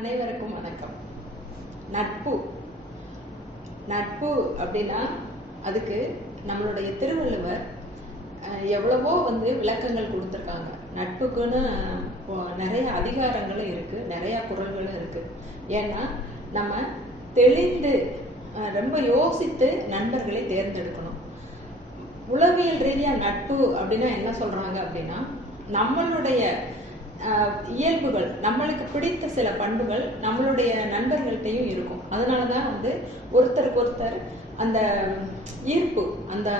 அனைவருக்கும் வணக்கம். நட்பு நட்பு அப்படின்னா அதுக்கு நம்மளுடைய திருவள்ளுவர் எவ்வளவோ விளக்கங்கள் கொடுத்துருக்காங்க. நட்புக்குன்னு நிறைய அதிகாரங்களும் இருக்கு, நிறைய குறள்களும் இருக்கு. ஏன்னா நம்ம தெளிந்து ரொம்ப யோசித்து நண்பர்களை தேர்ந்தெடுக்கணும். உளவியல் ரீதியா நட்பு அப்படின்னா என்ன சொல்றாங்க அப்படின்னா, நம்மளுடைய இயல்புகள், நம்மளுக்கு பிடித்த சில பண்புகள் நம்மளுடைய நண்பர்கள்ட்டையும் இருக்கும். அதனாலதான் ஒருத்தருக்கு ஒருத்தர் அந்த ஈர்ப்பு, அந்த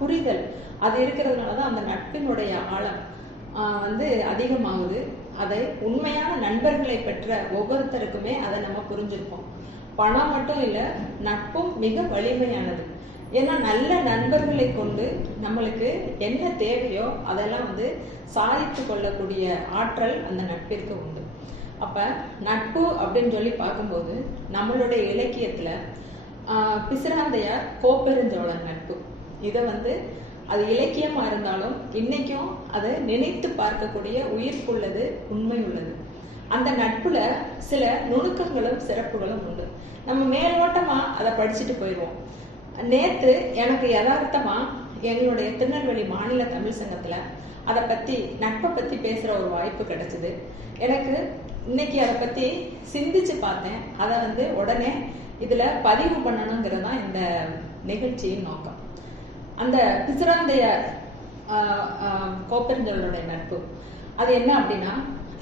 புரிதல் அது இருக்கிறதுனாலதான் அந்த நட்பினுடைய ஆழம் அதிகமாகுது. அதை உண்மையான நண்பர்களை பெற்ற ஒவ்வொருத்தருக்குமே அதை நம்ம புரிஞ்சிருப்போம். பணம் மட்டும் இல்ல, நட்பும் மிக வலிமையானது. ஏன்னா நல்ல நண்பர்களை கொண்டு நம்மளுக்கு என்ன தேவையோ அதெல்லாம் சாதித்து கொள்ளக்கூடிய ஆற்றல் அந்த நட்பிற்கு உண்டு. அப்ப நட்பு அப்படின்னு சொல்லி பார்க்கும்போது நம்மளுடைய இலக்கியத்துல பிசிராந்தையார் கோப்பெருஞ்சோழன் நட்பு, இதை அது இலக்கியமா இருந்தாலும் இன்னைக்கும் அதை நினைத்து பார்க்கக்கூடிய உயிர்ப்புள்ளது, உண்மை உள்ளது. அந்த நட்புல சில நுணுக்கங்களும் சிறப்புகளும் உண்டு. நம்ம மேலோட்டமா அதை படிச்சுட்டு போயிடுவோம். நேத்து எனக்கு யதார்த்தமா எங்களுடைய திருநெல்வேலி மாநில தமிழ் சங்கத்துல அதை பத்தி, நட்பை பத்தி பேசுற ஒரு வாய்ப்பு கிடைச்சது. எனக்கு இன்னைக்கு அதை பத்தி சிந்திச்சு பார்த்தேன். அதை உடனே இதுல பதிவு பண்ணணுங்கிறது தான் இந்த நிகழ்ச்சியின் நோக்கம். அந்த பிசிராந்தையார் கோப்பெருஞ்சோழனுடைய நட்பு அது என்ன அப்படின்னா,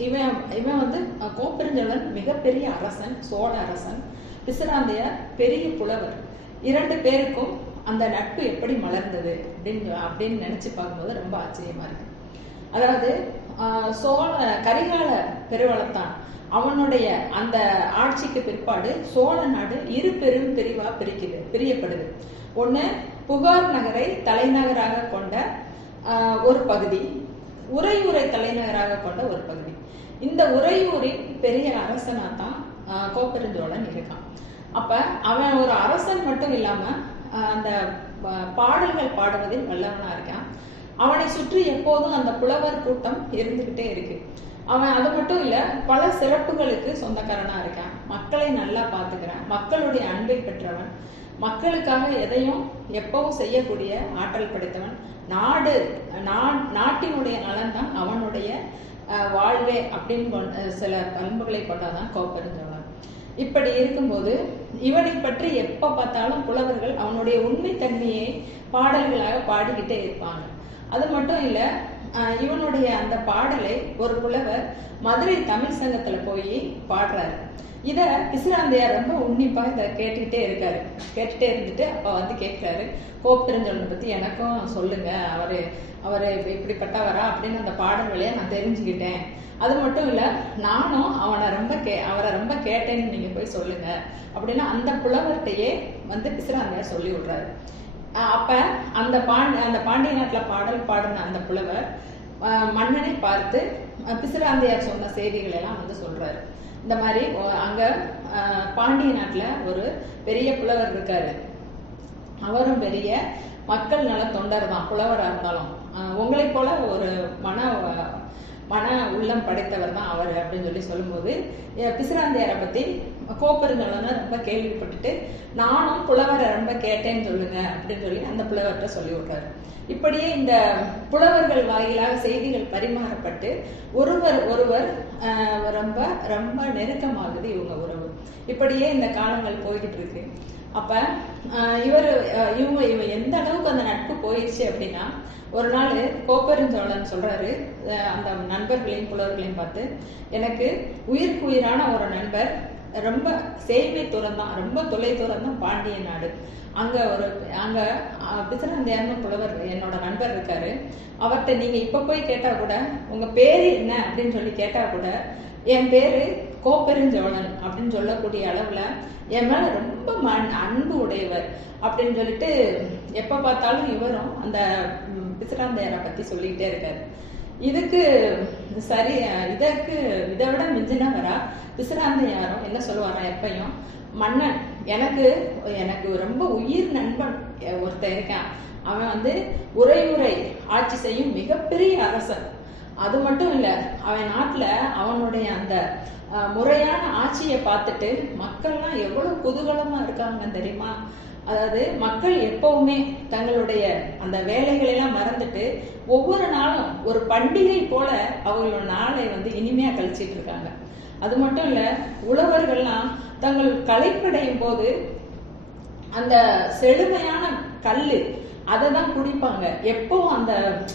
இவன் கோப்பெருஞ்சோழன் மிகப்பெரிய அரசன், சோழ அரசன். பிசிராந்தையார் பெரிய புலவர். இரண்டு பேருக்கும் அந்த நட்பு எப்படி மலர்ந்தது அப்படின்னு நினைச்சு பார்க்கும்போது ரொம்ப ஆச்சரியமா இருக்கு. அதாவது கரிகால பெருவளத்தான் அவனுடைய அந்த ஆட்சிக்கு பிற்பாடு சோழ நாடு இரு பெரும் பிரிவா பிரியப்படுது. ஒண்ணு புகார் நகரை தலைநகராக கொண்ட ஒரு பகுதி, உறையூரை தலைநகராக கொண்ட ஒரு பகுதி. இந்த உறையூரின் பெரிய அரசனா தான் கோப்பெருஞ்சோழன் இருக்கான். அப்ப அவன் ஒரு அரசன் மட்டும் இல்லாம அந்த பாடல்கள் பாடுவதில் வல்லவனா இருக்கான். அவனை சுற்றி எப்போதும் அந்த புலவர் கூட்டம் இருந்துகிட்டே இருக்கு. அவன் அது மட்டும் இல்ல, பல சிறப்புகளுக்கு சொந்தக்காரனா இருக்கான். மக்களை நல்லா பாத்துக்கிறான், மக்களுடைய அன்பை பெற்றவன், மக்களுக்காக எதையும் எப்பவும் செய்யக்கூடிய ஆற்றல் படைத்தவன். நாட்டினுடைய நலன் தான் அவனுடைய வாழ்வே அப்படின்னு சில பண்புகளை கொண்டாதான் கோப்பெருஞ்சோழன். இப்படி இருக்கும்போது இவனை பற்றி எப்ப பார்த்தாலும் புலவர்கள் அவனுடைய உண்மை தன்மையை பாடல்களாக பாடிக்கிட்டே இருப்பாங்க. அது மட்டும் இல்ல, இவனுடைய அந்த பாடலை ஒரு புலவர் மதுரை தமிழ் சங்கத்துல போய் பாடுறாரு. இத பிசிராந்தையார் ரொம்ப உன்னிப்பா இத கேட்டுக்கிட்டே இருந்துட்டு அப்ப கேட்கிறாரு, கோப்பெருஞ்சோழனை பத்தி எனக்கும் சொல்லுங்க, அவரு இப்படிப்பட்டவரா அப்படின்னு அந்த பாடல் வழியா நான் தெரிஞ்சுக்கிட்டேன். அது மட்டும் இல்ல, நானும் அவரை ரொம்ப கேட்டேன்னு நீங்க போய் சொல்லுங்க அப்படின்னா அந்த புலவர்கிட்டயே பிசிராந்தையார் சொல்லி விடுறாரு. அப்ப அந்த பாண்டிய நாட்டுல பாடல் பாடின அந்த புலவர் மன்னனை பார்த்து பிசிராந்தையார் சொன்ன செய்திகள் எல்லாம் சொல்றாரு. இந்த மாதிரி அங்க பாண்டிய நாட்டுல ஒரு பெரிய புலவர் இருக்காரு, அவரும் பெரிய மக்கள் நல தொண்டர் தான், புலவரா இருந்தாலும் உங்களை போல ஒரு மன உள்ளம் படைத்தவர் தான் அவர் அப்படின்னு சொல்லும்போது பிசிராந்தையாரை பத்தி கோப்பெருஞ்சோழனை ரொம்ப கேள்விப்பட்டுட்டு நானும் புலவரை ரொம்ப கேட்டேன்னு சொல்லுங்க அப்படின்னு அந்த புலவர்கிட்ட சொல்லி விடுறாரு. இப்படியே இந்த புலவர்கள் வாயிலாக செய்திகள் பரிமாறப்பட்டு ஒருவர் ரொம்ப ரொம்ப நெருக்கமாகுது இவங்க உறவு. இப்படியே இந்த காலங்கள் போய்கிட்டு இருக்கு. அப்ப இவங்க எந்த அளவுக்கு அந்த நட்பு போயிடுச்சு அப்படின்னா, ஒரு நாள் கோப்பெருஞ்சோழன் சொல்றாரு அந்த நண்பர்களையும் புலவர்களையும் பார்த்து, எனக்கு உயிருக்கு உயிரான ஒரு நண்பர், ரொம்ப சேவை தூரம் தான், ரொம்ப தொலை தூரம் தான் பாண்டிய நாடு. அங்க பிசிராந்தையார்னு புலவர் என்னோட நண்பர் இருக்காரு. அவர்கிட்ட நீங்க இப்ப போய் கேட்டா கூட, உங்க பேரு என்ன அப்படின்னு கேட்டா கூட, என் பேரு கோப்பெருஞ்சோழன் அப்படின்னு சொல்லக்கூடிய அளவுல என் மேல ரொம்ப அன்பு உடையவர் அப்படின்னு எப்ப பார்த்தாலும் இவரும் அந்த பிசிராந்தையாரை பத்தி சொல்லிக்கிட்டே இருக்காரு. இதற்கு இதை விட மிஞ்சினவரா பிசிராந்தையாரும் என்ன சொல்லுவாரா, எப்பயும் மன்னன் எனக்கு ரொம்ப உயிர் நண்பன் ஒருத்தன் இருக்கான், அவன் உறையூரை ஆட்சி செய்யும் மிகப்பெரிய அரசன், அது மட்டும் இல்ல, அவன் நாட்டுல அவனுடைய அந்த முறையான ஆட்சியை பார்த்துட்டு மக்கள்லாம் எவ்வளவு குதூகலமா இருக்காங்க தெரியுமா? அதாவது மக்கள் எப்பவுமே தங்களுடைய அந்த வேலைகளை எல்லாம் மறந்துட்டு ஒவ்வொரு நாளும் ஒரு பண்டிகை போல அவங்களோட நாளை இனிமையா கழிச்சிட்டு இருக்காங்க. அது மட்டும் இல்ல, உழவர்கள்லாம் தங்கள் களைப்படையும் போது அந்த செழுமையான கல்லு அதை தான் குடிப்பாங்க. எப்பவும் அந்த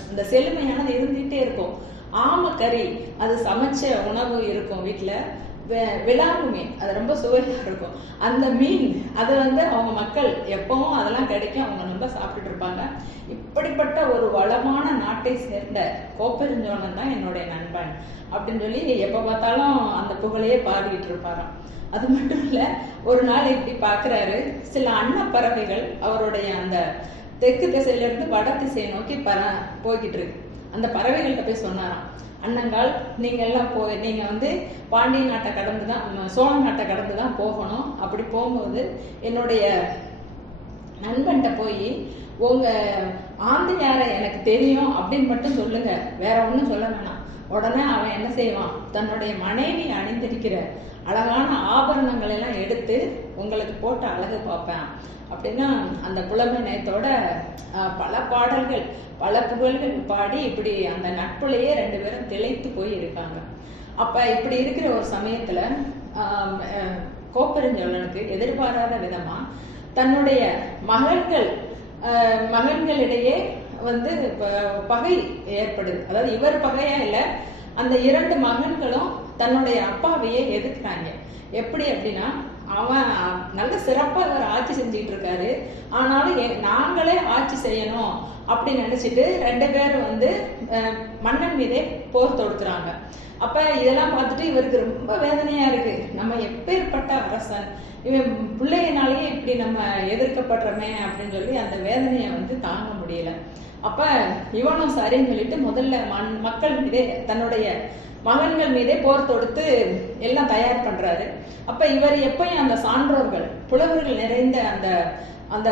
அந்த செழுமையானது இருந்துகிட்டே இருக்கும். ஆமக்கறி அது சமைச்ச உணவு இருக்கும் வீட்டுல. விலாங்கு மீன் அது ரொம்ப சுவையா இருக்கும். அந்த மீன் அது அவங்க மக்கள் எப்பவும் அதெல்லாம் கிடைக்கும், அவங்க ரொம்ப சாப்பிட்டுட்டு இருப்பாங்க. இப்படிப்பட்ட ஒரு வளமான நாட்டை சேர்ந்த கோப்பெருஞ்சோழன் தான் என்னுடைய நண்பன் அப்படின்னு சொல்லி எப்ப பார்த்தாலும் அந்த புகழையே பாடிட்டு இருப்பாராம். அது மட்டும் இல்ல, ஒரு நாள் இப்படி பாக்குறாரு, சில அன்னப்பறவைகள் அவருடைய அந்த தெற்கு திசையில இருந்து வட திசையை நோக்கி போய்கிட்டு இருக்கு. அந்த பறவைகள்கிட்ட போய் சொன்னாராம், அண்ணங்கால் நீங்க எல்லாம் நீங்க பாண்டிய நாட்டை கடந்துதான் சோழ நாட்டை கடந்துதான் போகணும். அப்படி போகும்போது என்னுடைய நண்பன்கிட்ட போய் உங்க ஆந்தையார எனக்கு தெரியும் அப்படின்னு மட்டும் சொல்லுங்க, வேற ஒண்ணும் சொல்ல வேணாம். உடனே அவன் என்ன செய்வான், தன்னுடைய மனைவி அணிந்திருக்கிற அழகான ஆபரணங்கள் எல்லாம் எடுத்து உங்களுக்கு போட்டு அழகு பார்ப்பேன் அப்படின்னா அந்த புலமை நேயத்தோட பல பாடல்கள் பல புகழ்கள் பாடி இப்படி அந்த நட்புலையே 2 பேரும் திளைத்து போய் இருக்காங்க. அப்ப இப்படி இருக்கிற ஒரு சமயத்துல கோப்பெருஞ்சோழனுக்கு எதிர்பாராத விதமா தன்னுடைய மகன்களிடையே பகை ஏற்படுது. அதாவது இவர் பகையா இல்ல, அந்த 2 மகன்களும் தன்னுடைய அப்பாவையே எதிர்க்கிறாங்க. எப்படி அப்படின்னா, அவன் நல்ல சிறப்பா இவர் ஆட்சி செஞ்சுட்டு இருக்காரு, ஆனாலும் நாங்களே ஆட்சி செய்யணும் அப்படின்னு நினைச்சிட்டு 2 பேரும் மன்னன் மீதே போர் தொடுக்கிறாங்க. அப்ப இதெல்லாம் பார்த்துட்டு இவருக்கு ரொம்ப வேதனையா இருக்கு. நம்ம எப்பேற்பட்ட அரசன், இவன் பிள்ளையினாலேயே இப்படி நம்ம எதிர்க்கப்படுறோமே அப்படின்னு சொல்லி அந்த வேதனையை தாங்க முடியல. அப்ப இவனும் சரின்னு சொல்லிட்டு முதல்ல மக்கள் மீதே தன்னுடைய மகன்கள் மீதே போர் தொடுத்து எல்லாம் தயார் பண்றாரு. அப்ப இவர் எப்பயும் அந்த சான்றோர்கள் புலவர்கள் நிறைந்த அந்த அந்த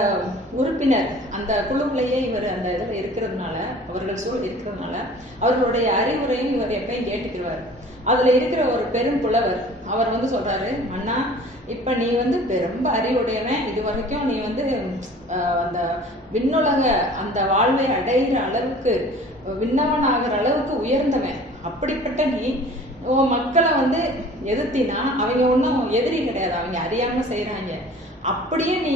உறுப்பினர் அந்த குழுவிலேயே இவர் அந்த இதில் இருக்கிறதுனால, அவர்கள் சூழல் இருக்கிறதுனால அவர்களுடைய அறிவுரையும் இவர் எப்பயும் கேட்டுக்கிறார். அதுல இருக்கிற ஒரு பெரும் புலவர் அவர் சொல்றாரு, மன்னா இப்ப நீ ரொம்ப அறிவுடையவன், இது வரைக்கும் நீ அந்த விண்ணுலக அந்த வாழ்வை அடைகிற அளவுக்கு விண்ணவன் ஆகிற அளவுக்கு உயர்ந்தவன். அப்படிப்பட்ட நீ உன் மக்களை எதிர்த்தினா அவங்க ஒன்றும் எதிரி கிடையாது, அவங்க அறியாம செய்யறாங்க. அப்படியே நீ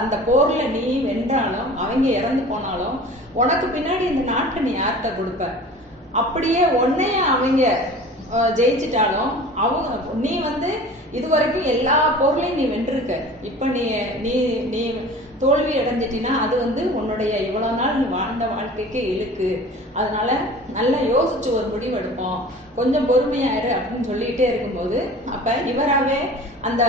அந்த போர்ல நீ வென்றாலும் அவங்க இறந்து போனாலும் உனக்கு பின்னாடி இந்த நாட்டை நீ யார்கிட்ட கொடுப்ப? அப்படியே உன்னைய அவங்க ஜெயிச்சிட்டாலும் அவங்க நீ இது வரைக்கும் எல்லா போர்லையும் நீ வென்றிருக்க. இப்ப நீ நீ நீ தோல்வி அடைஞ்சிட்டினா அது உன்னுடைய இவ்வளவு நாள் நீ வாழ்ந்த வாழ்க்கைக்கு இழுக்கு. அதனால நல்லா யோசிச்சு ஒரு முடிவு எடுப்போம், கொஞ்சம் பொறுமையாயிரு அப்படின்னு சொல்லிட்டே இருக்கும்போது அப்ப இவராவே அந்த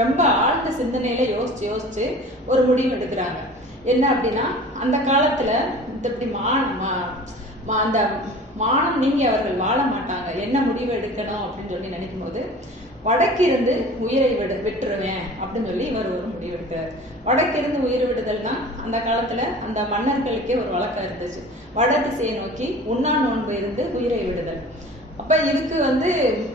ரொம்ப ஆழ்ந்த சிந்தனையில யோசிச்சு ஒரு முடிவு எடுக்கிறாங்க. என்ன அப்படின்னா, அந்த காலத்துல இப்படி அந்த மானம் நீங்கி அவர்கள் வாழ மாட்டாங்க. என்ன முடிவு எடுக்கணும் அப்படின்னு சொல்லி நினைக்கும் போது வடக்கிருந்து உயிரை விட்டுருவேன் அப்படின்னு சொல்லி இவர் ஒரு முடிவு எடுக்கிறார். வடக்கிருந்து உயிர் விடுதல்னா அந்த காலத்துல அந்த மன்னர்களுக்கே ஒரு வழக்கம் இருந்துச்சு, வட திசையை நோக்கி உண்ணா நோன்பு இருந்து உயிரை விடுதல். அப்ப இதுக்கு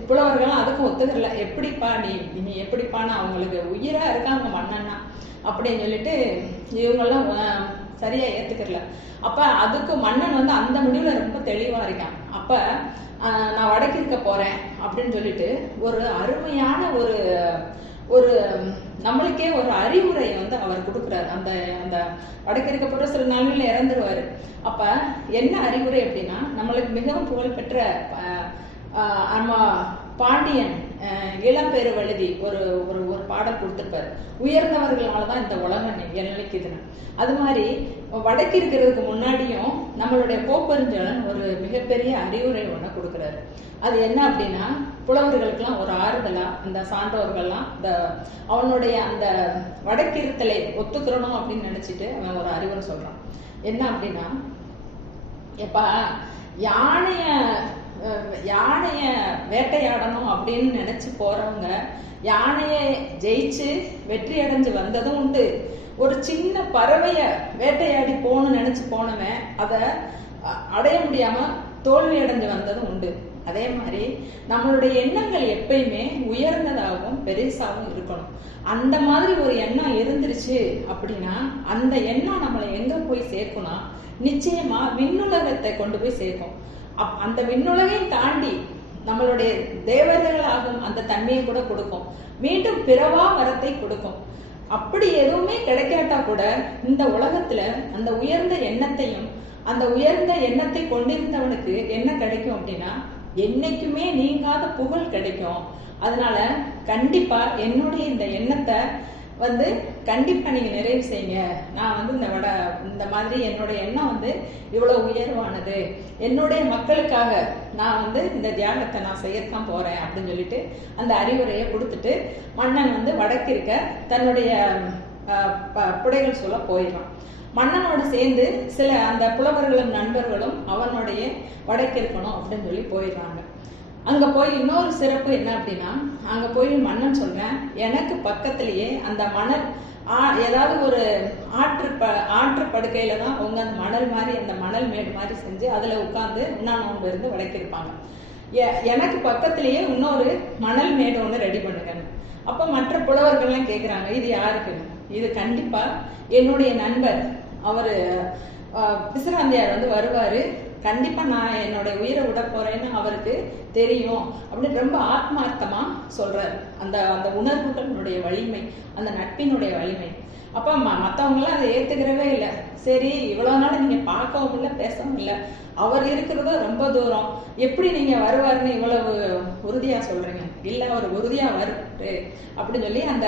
புலவர்கள் அதுக்கும் ஒத்துக்கல. எப்படிப்பா நீ எப்படிப்பான்னு அவங்களுக்கு உயிரா இருக்காங்க மன்னன்னா அப்படின்னு சொல்லிட்டு இவங்கெல்லாம் சரியா ஏத்துக்கல. அப்ப அதுக்கு மன்னன் அந்த முடிவுல ரொம்ப தெளிவா இருக்கான். அப்ப நான் வடக்கு இருக்க போறேன் அப்படின்னு சொல்லிட்டு ஒரு அருமையான ஒரு நம்மளுக்கே ஒரு அறிவுரை அவர் கொடுக்குறாரு. அந்த அந்த வடக்கு இருக்க போற சில நாள்கள்ல இறந்துருவாரு. அப்ப என்ன அறிவுரை அப்படின்னா, நம்மளுக்கு மிகவும் புகழ்பெற்ற பாண்டியன் இளம்பெருவழுதி ஒரு ஒரு ஒரு பாடல் கொடுத்திருப்பாரு, உயர்ந்தவர்களாலதான் இந்த உலகம் நிலைக்குதுன்னு. அது மாதிரி வடக்கு இருக்கிறதுக்கு முன்னாடியும் நம்மளுடைய கோப்பெருஞ்சோழன் ஒரு மிகப்பெரிய அறிவுரை ஒண்ணு கொடுக்குறாரு. அது என்ன அப்படின்னா, புலவர்களுக்கெல்லாம் ஒரு ஆறுதலா அந்த சான்றோர்கள்லாம் இந்த அவனுடைய அந்த வடக்கிருத்தலை ஒத்துக்கிறணும் அப்படின்னு நினைச்சிட்டு அவன் ஒரு அறிவுரை சொல்றான். என்ன அப்படின்னா, எப்பா யானைய வேட்டையாடணும் அப்படின்னு நினைச்சு போறவங்க யானைய ஜெயிச்சு வெற்றி அடைஞ்சு வந்ததும் உண்டு. ஒரு சின்ன பறவைய வேட்டையாடி போகணும்னு நினைச்சு போனவன் அதை அடைய முடியாம தோல்வி அடைஞ்சு வந்ததும் உண்டு. அதே மாதிரி நம்மளுடைய எண்ணங்கள் எப்பயுமே உயர்ந்ததாகவும் பெருசாகவும் இருக்கணும். அந்த மாதிரி ஒரு எண்ணம் இருந்துருச்சு அப்படின்னா அந்த எண்ணம் நம்மளை எங்க போய் சேர்க்கணும், நிச்சயமா விண்ணுலகத்தை கொண்டு போய் சேர்க்கும். அந்த விண்ணுலகையும் தாண்டி நம்மளுடைய தேவதைகளாகும் அந்த தன்மையை கூட கொடுக்கும், மீண்டும் பிறவா வரத்தை கொடுக்கும். அப்படி எதுவுமே கிடைக்காட்டா கூட இந்த உலகத்துல அந்த உயர்ந்த எண்ணத்தையும் அந்த உயர்ந்த எண்ணத்தை கொண்டிருந்தவனுக்கு என்ன கிடைக்கும் அப்படின்னா என்னைக்குமே நீங்காத புகழ் கிடைக்கும். அதனால கண்டிப்பா என்னுடைய இந்த எண்ணத்தை கண்டிப்பா நீங்க நிறைவு செய்யுங்க. நான் இந்த மாதிரி என்னுடைய எண்ணம் இவ்வளவு உயர்வானது, என்னுடைய மக்களுக்காக நான் இந்த தியாகத்தை நான் செய்யத்தான் போறேன் அப்படின்னு சொல்லிட்டு அந்த அறிவுரையை கொடுத்துட்டு மன்னன் வடக்கு இருக்க தன்னுடைய புடைகள் சொல்ல போயிடலாம். மன்னனோட சேர்ந்து சில அந்த புலவர்களும் நண்பர்களும் அவனுடைய வடக்கு இருக்கணும் அப்படின்னு சொல்லி போயிடுறாங்க. அங்க போய் இன்னொரு சிறப்பு என்ன அப்படின்னா, அங்க போய் மன்னன் சொல்றேன், எனக்கு பக்கத்திலேயே அந்த மணல் ஏதாவது ஒரு ஆற்று படுக்கையில தான் அவங்க அந்த மணல் மாதிரி அந்த மணல் மேடு மாதிரி செஞ்சு அதுல உட்கார்ந்து உண்ணாநோன்பு இருந்து வடக்கிருப்பாங்க. எனக்கு பக்கத்திலேயே இன்னொரு மணல் மேடு ஒண்ணு ரெடி பண்ணுங்க. அப்ப மற்ற புலவர்கள்லாம் கேக்குறாங்க, இது யாருக்கு? இது கண்டிப்பா என்னுடைய நண்பர், அவரு பிசிராந்தையார் வருவாரு, கண்டிப்பா நான் என்னோட உயிரை விட போறேன்னு அவருக்கு தெரியும் அப்படின்னு ரொம்ப ஆத்மார்த்தமா சொல்றாரு. அந்த அந்த உணர்வுகளுடைய வலிமை, அந்த நட்பினுடைய வலிமை. அப்ப மத்தவங்க எல்லாம் அதை ஏத்துக்கிறவே இல்லை. சரி, இவ்வளவு நாள் நீங்க பார்க்கவும் இல்லை, பேசவும் இல்லை, அவர் இருக்கிறதோ ரொம்ப தூரம், எப்படி நீங்க வருவாருன்னு இவ்வளவு உறுதியா சொல்றீங்க? இல்ல, அவர் உறுதியா வருவாரு அப்படின்னு சொல்லி அந்த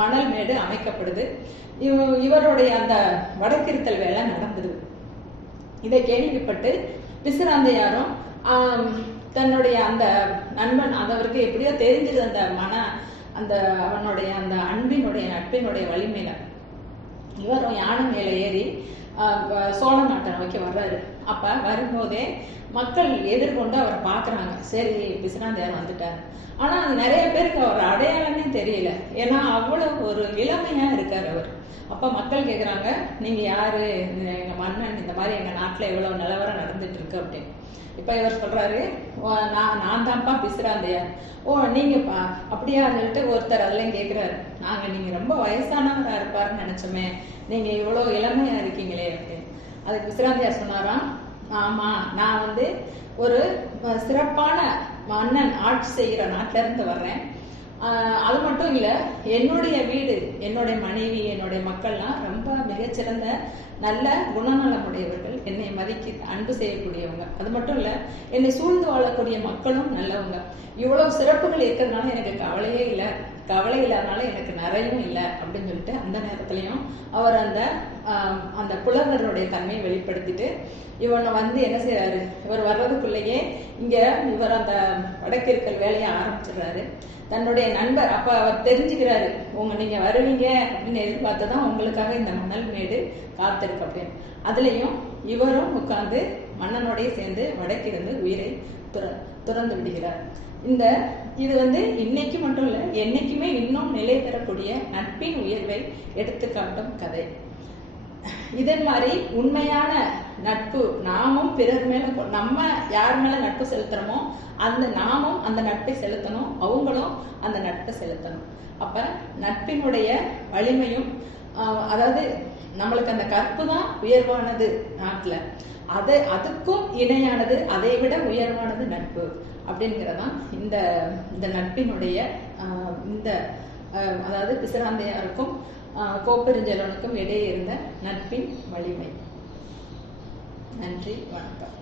மணல் மேடு அமைக்கப்படுது. இவருடைய அந்த வடக்கிருத்தல் வேலை நடந்துடுது. இதை கேள்விப்பட்டு பிசிராந்தையாரும் தன்னுடைய அந்த நண்பன் அவருக்கு எப்படியோ தெரிஞ்சது அந்த அவனுடைய அந்த நட்பினுடைய வலிமையில இவரும் யானை மேல ஏறி சோழ நாட்டை நோக்கி வர்றாரு. அப்ப வரும்போதே மக்கள் எதிர்கொண்டு அவரை பாக்குறாங்க. சரி, பிசிராந்தையார் வந்துட்டார். ஆனா நிறைய பேருக்கு அவர் அடையாளமே தெரியல, ஏன்னா அவ்வளவு ஒரு இளமையா இருக்காரு அவர். அப்ப மக்கள் கேக்குறாங்க, நீங்க யாரு? எங்க மன்னன், இந்த மாதிரி எங்க நாட்டுல எவ்வளவு நிலவரம் நடந்துட்டு இருக்கு அப்படின்னு. இப்ப இவர் சொல்றாரு, நான் தான்ப்பா பிசிராந்தையார். ஓ, நீங்கப்பா அப்படியா சொல்லிட்டு ஒருத்தர் அதெல்லாம் கேக்குறாரு. நீங்க ரொம்ப வயசானவரா இருப்பாருன்னு நினைச்சோமே, நீங்க இவ்வளவு இளமையா இருக்கீங்களே அப்படின்னு. அதுக்கு பிசிராந்தையார் சொன்னாராம், ஆமா, நான் ஒரு சிறப்பான மன்னன் ஆட்சி செய்கிற நாட்டில இருந்து வர்றேன். அது மட்டும் இல்ல, என்னுடைய வீடு, என்னுடைய மனைவி, என்னுடைய மக்கள்லாம் ரொம்ப மிகச்சிறந்த நல்ல குணநலமுடையவர்கள், என்னை மதிக்க அன்பு செய்யக்கூடியவங்க. அது மட்டும் இல்ல, என்னை சூழ்ந்து வாழக்கூடிய மக்களும் நல்லவங்க. இவ்வளவு சிறப்புகள் இருக்கிறதுனால எனக்கு கவலையே இல்லை, கவலை இல்லாதனால எனக்கு நிறையும் இல்லை அப்படின்னு சொல்லிட்டு அந்த நேரத்திலையும் அவர் அந்த புலவர்களுடைய தன்மையை வெளிப்படுத்திட்டு இவனை என்ன செய்யறாரு, இவர் வர்றதுக்குள்ளேயே இவர் அந்த வடக்கிருக்கல் வேலையை ஆரம்பிச்சிடுறாரு. தன்னுடைய நண்பர் அப்ப அவர் தெரிஞ்சுக்கிறாரு, நீங்க வருவீங்க அப்படின்னு எதிர்பார்த்துதான் உங்களுக்காக இந்த மணல் மேடு காத்திருக்கு அப்படின்னு. அதுலயும் இவரும் உட்கார்ந்து மன்னனோடைய சேர்ந்து வடக்கிருந்து உயிரை துறந்து விடுகிறார். இது இன்னைக்கு மட்டும் இல்ல, என்னைக்குமே இன்னும் நிலை பெறக்கூடிய நட்பின் உயர்வை எடுத்துக்காட்டும் கதை. இதன் மாதிரி உண்மையான நட்பு நாமும் பிறர் மேல, நம்ம யார் மேல நட்பு செலுத்துறோமோ நாமும் அந்த நட்பை செலுத்தணும், அவங்களும் அந்த நட்பை செலுத்தணும். அப்ப நட்பினுடைய வலிமையும், அதாவது நம்மளுக்கு அந்த கற்பு தான் உயர்வானது நாட்டுல, அதுக்கும் இணையானது, அதை விட உயர்வானது நட்பு அப்படிங்கிறதான் இந்த நட்பினுடைய அதாவது பிசிராந்தையாருக்கும் கோப்பெருஞ்செல்வனுக்கும் இடையே இருந்த நட்பின் வலிமை. நன்றி, வணக்கம்.